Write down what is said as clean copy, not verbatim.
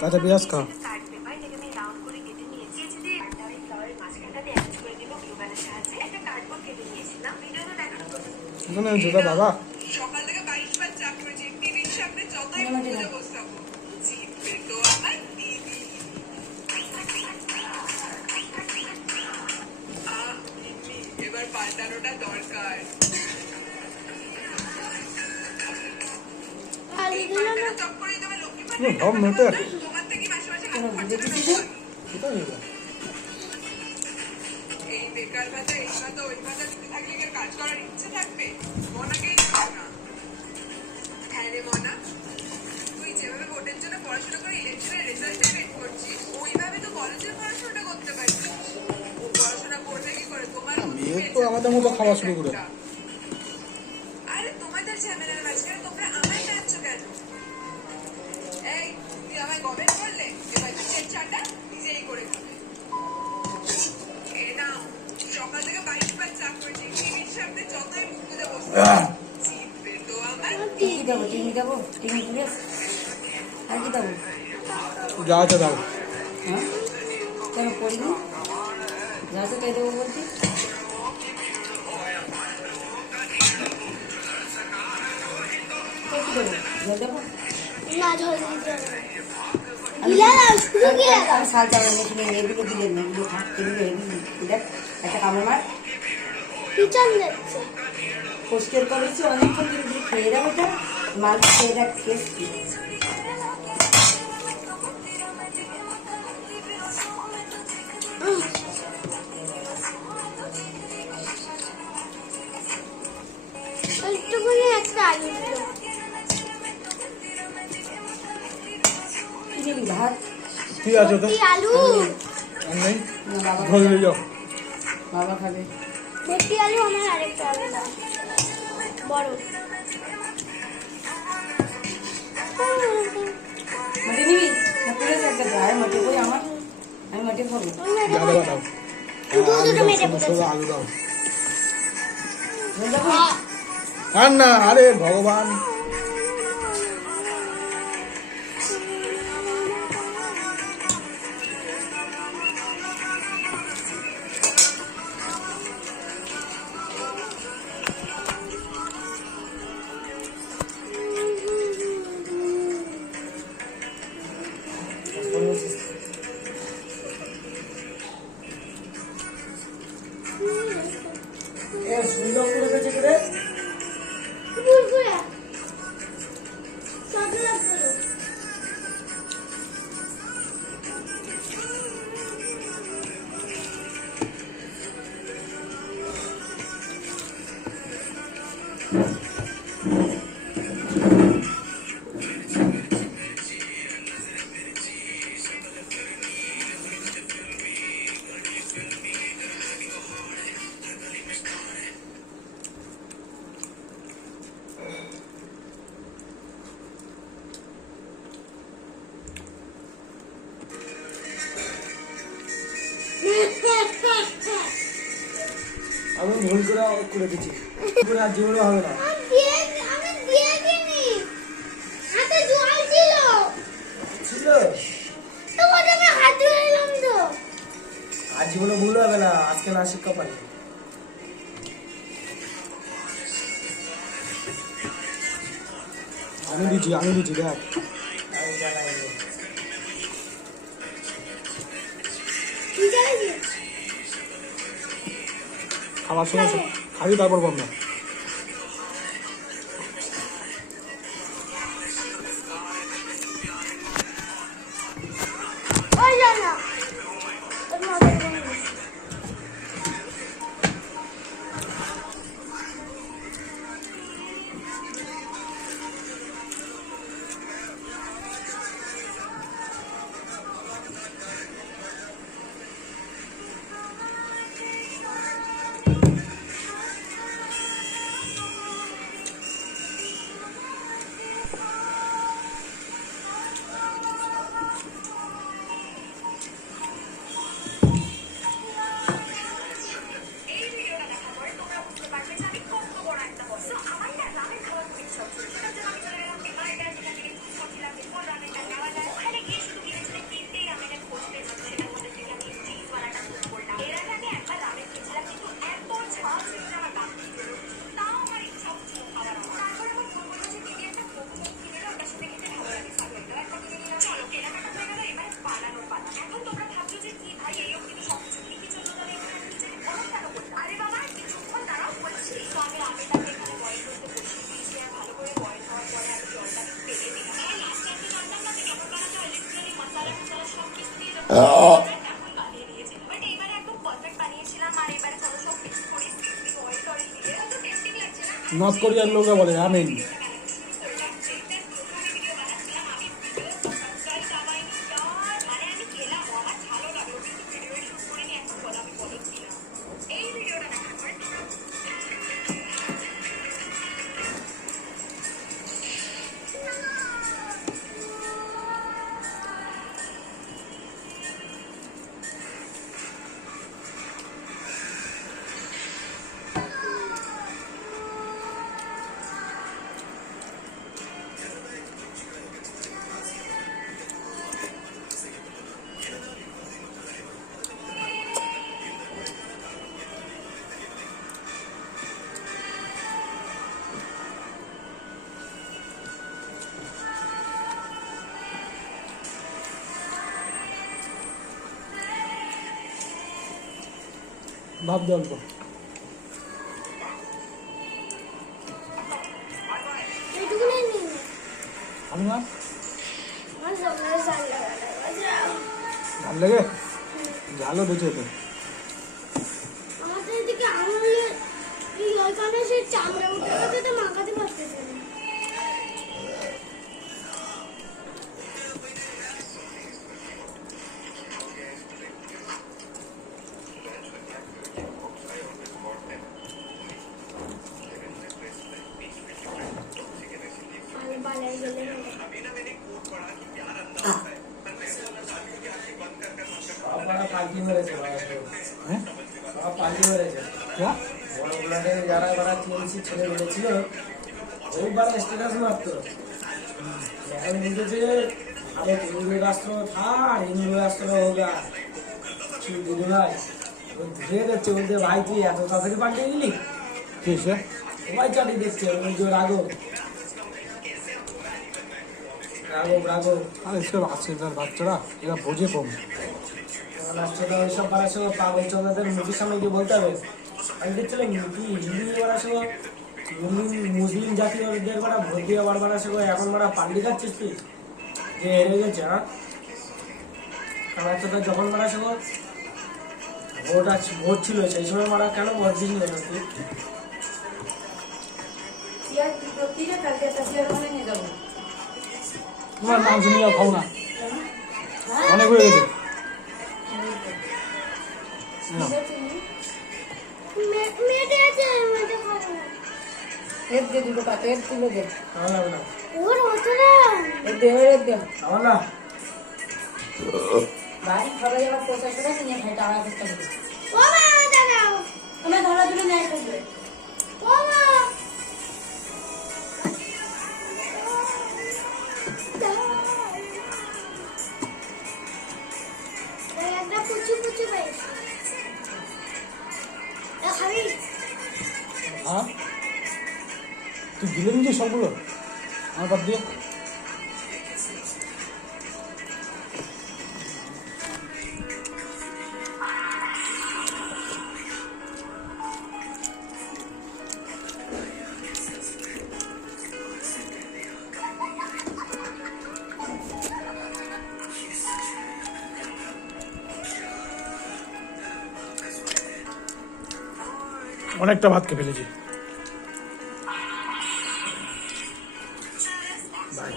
কাঁচা পেঁয়াজ খা। যেটা বাবা সকাল থেকে 22 বার চা করেছি, টিভির সামনে যতই বুঝে বসতাবো জিতবে তো আমার দিদি। এবার পাল্টানোটা দরকার। চক্করেই তোমার লক্ষ্মী তোমার থেকে মাসে মাসে এই বেকার ভাতা এই ভাতা ওই ভাতা দিতে থাকলে কি কাজ করার ইচ্ছে থাকবে? মনাকেই দিও না। হ্যাঁ রে মনা, তুই যেভাবে ভোটের জন্য পড়াশোনা করে ইলেকশনের রেজাল্টে ওয়েট করছিস, ওইভাবে তো কলেজের পড়াশোনাটা করতে পারছিস। ও পড়াশোনা করবে কি করে? তোমার তো আমাদের মতো খাওয়া শুরু করে। আরে তোমাদের ঝামেলার মাঝখানে তোমরা আমায় টানছো কেন? এই তুই আমায় কমেন্ট করলে এবার নিজের চাটা নিজেই করে খাবে। সকাল থেকে 22 বার চা করেছি, টিভির সামনে যতই মুখ তুলে বসতে জিতবে তো আমার টিভি দেবো টিভি প্লিজ আর কি দেবো যা আছে দাও। হ্যাঁ কেন পড়িনি যা আছে কে দেবো বলছি জল দেবো না ঝোল দিতে হবে দিলা না শুধু কি লাগা সাল চাল মেশিনে এগুলো দিলেন না এগুলো থাকতে দিলে দেখ একটা কামড় মার কিচেন দেখছে পরিষ্কার করেছি অনেকক্ষণ ধরে দিয়ে খেয়ে দেবো এটা মাল খেয়ে দেখ টেস্টি একটুখানি একটা আলু দিল কি নিবি ভাত ঠিক আছে তো আলু আর নেই বাবা ঝোল দিয়ে যাও। বাবা খাবে ভর্তি আলু আমার আরেকটা আলু দাও বড় মাটি নিবি পুরো একটা গায়ে মাটি কই আমার আমি মাটি খাবো যা দেবা দাও। দুটো মেটে শুধু আলু দাও। জল দেবো আর না, আরে ভগবান। সুন্দর করে গেছে রে বুলবুলা সব লাগবে আমি ভুল করে দিচ্ছি আর জীবনে হবে না। আমি দিয়ে দিইনি হাতে জল ছিল ছিল তোমাকে আমি হাত ধরে এলাম তো আর জীবনে ভুল হবে না, আজকে না শিক্ষা পাই। আমি দিচ্ছি দেখ। তুই জানিস খাবার সময় খাবি তারপর বন্ধ। ওই জানা নর্থ কোরিয়ার লোকে বলে আমিন। ভাব দে অল্প। এইটুকুনি নিন। আমি না আমার সকালে চাল লাগানো ভাল লাগে, ঝালও দিচ্ছে তো। আমাদের এদিকে আঙুলে এই ওইখানে সেই চামড়া উঠে গেছে তো মাখাতে পারতেছে না। আর বালাই গেলে বাবা পাল্টি মেরেছে ভাই, হ্যাঁ বাবা পাল্টি মেরেছে। বড়গুলাতে যারা যারা টিএমসি ছেলে বেড়েছিল ওইবার স্ট্যাটাস মারতো, এখন বুঝেছে আরে হিন্দু রাষ্ট্র থা হিন্দু রাষ্ট্র হোগা দিদি ভাই ধীরে দেখছে, বলতে ভাই তুই এত তাড়াতাড়ি পাল্টে গেলি কিসে সবাই চাটি দেখছে ওই যে রাঘব রাঘব রাঘব। আর এসব আছে যার বাচ্চারা এরা বোঝে কম। সেটা ওইসব বাড়াছো পাগল চোদাদের মুখের সামনে গিয়ে বলতে হবে আমি দেখছিলাম কি হিন্দি বাড়াছো মুসলিম জাতীয়দের বাড়া ভোট দিয়ে আবার বাড়াছো এখন বাড়া পাল্টি খাচ্ছিস তুই যে হেরে গেছে। হ্যাঁ কারণ যখন বাড়াছো ভোট ছিল সেই সময় মারা কেন ভোট দিলি না তুই? চেয়ার প্রতিটা কালকে একটা চেয়ার বানিয়ে নিয়ে যাবো। তোমার নাম শুনি আর খাও না, অনেক হয়ে গেছে। নাও। মেয়েটা আছে মেয়েটা খাবে না। এর দে দুটো পাতে, এর তুলে দে। আমার লাগবে না, ওর হতো না। এর দে, এর দে। আমার না বাড়ি সবাই আবার পয়সা করে নিয়ে খাই টাকা চেষ্টা করে। ও মা দাঁড়াও। তোমার ধরা তুলে নেয় করবে। ও মা একটা পুচু পুচু পাইছি। খাবি? হ্যাঁ তুই গিলে নিয়েছিস সবগুলো আমার বাদ দিয়ে? অনেকটা ভাত খেয়ে ফেলেছি। ভাই